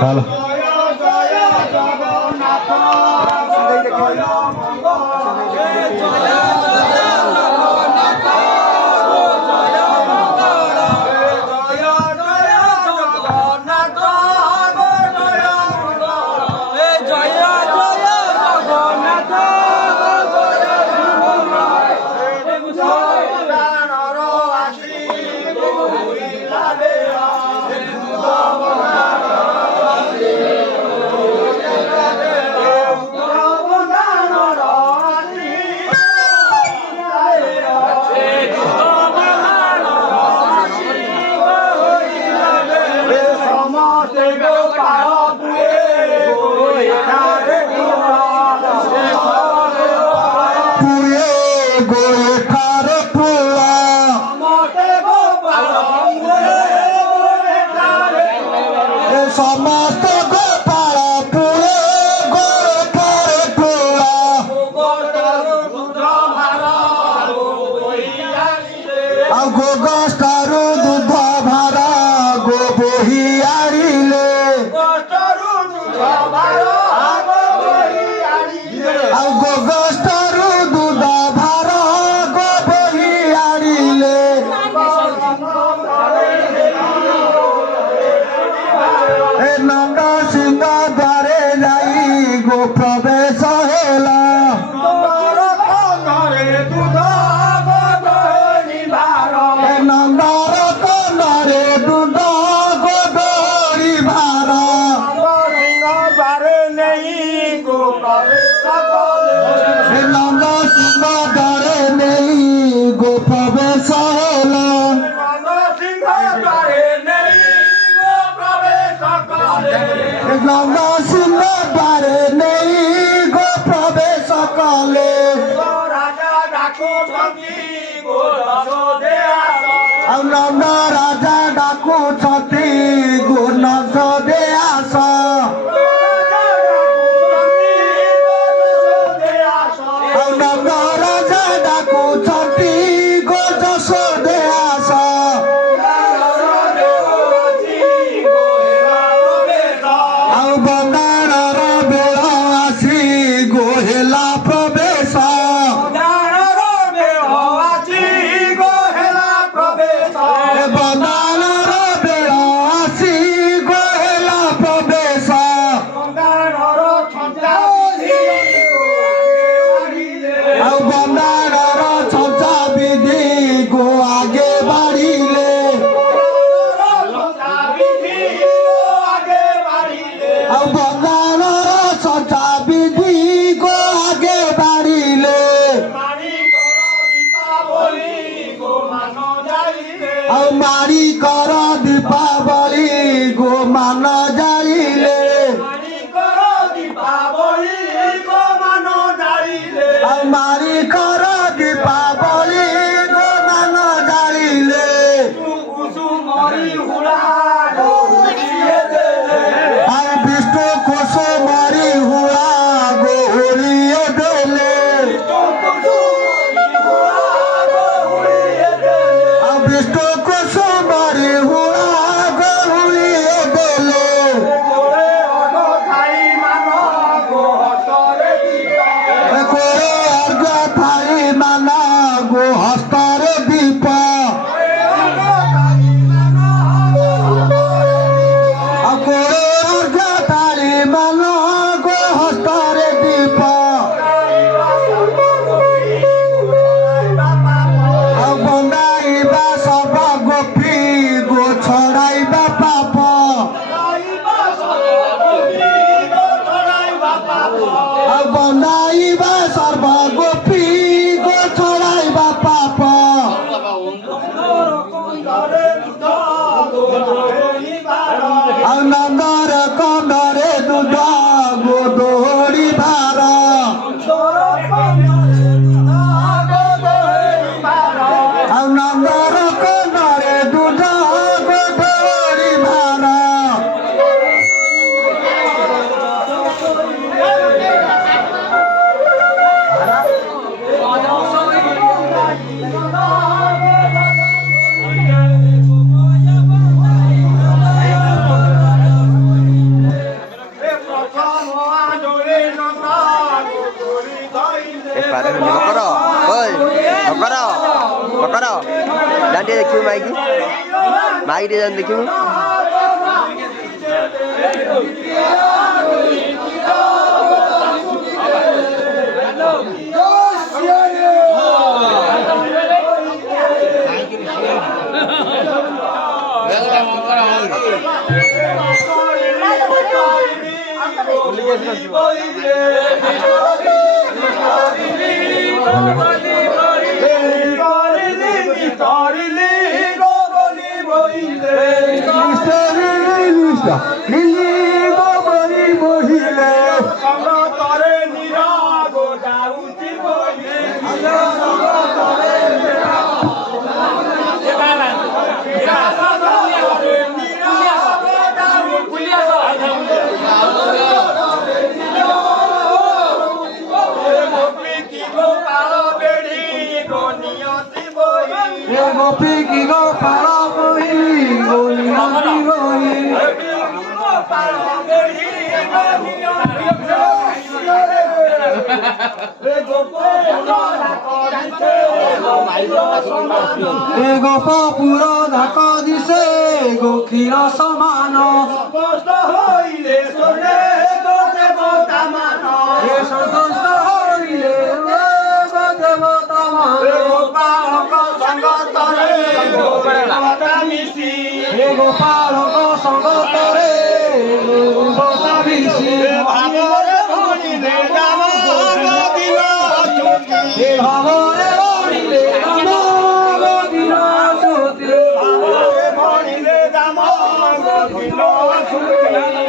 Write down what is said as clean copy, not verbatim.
Hello সমস্ত গোপাল পুরে গোপাল পুরা গোগস্তারু দুধ ভারা গো বহি আড়িলে গোগস্তারু দুধ ভারা গো বহি আড়িলে নন্দ সিংহ দ্বারে যাই গো প্রবেশ হেলা নন্দর কন্দরে দুধ গোদরি ভার নন্দ সিংহ দ্বারে নেই গো প্রবেশ হেলা নন্দ সিংহ দ্বারে নেই গো প্রবেশ কলে নন্দ রাজা ডাকুছতি গুণ দে আস নন্দ রাজা ডাকুছতি গো যশ দে আস বন্দাণর বেଳ আসি গোহেলা প্রবেশ বন্দাণর বেଳ আসি গোহেলা প্রবেশ বন্দাণর ছঞ্চা বিধি গো আগে বাড়িলে বন্দাণর ছঞ্চা বিধি গো আগে বাড়িলে মারি কর দীপাবলি গো মান জালিলে মারি কর দীপাবলি গো মান জালিলে বিষ্ণু কুসুমরি হুড়া গো হুড়িয়ে দেলে বিষ্ণু কুসুমরি হুড়া গো হুড়িয়ে দেলে করে অর্ঘ থাই মানা গো হস্তরে দীপ করে অর্ঘ থাই মানা গো হস্তরে দীপ বন্দাইবা সব গোপী গো ছড়াইবা পাপ বন্দাইবা সর্ব গোপী গো ছড়াইবা পাপ নন্দর কন্দরে দুধ গো দোহরি ভার নন্দর কন্দরে দুধ গো দোহরি ভার ମାଇରେ ଯାଆନ୍ତି ଦେଖିବୁ। গোপী কি গো পাড়া বহি গলিয়াতি বহি গোপ পুর ধাক দিছে গোক্ষীর সমান হইলে দেবতা মান সন্তুষ্ট হইলে দেবতা মান গোপালক সঙ্গতরে দেবতা মিশি ভাবরে ভণিলে রাম গদিন ছুটি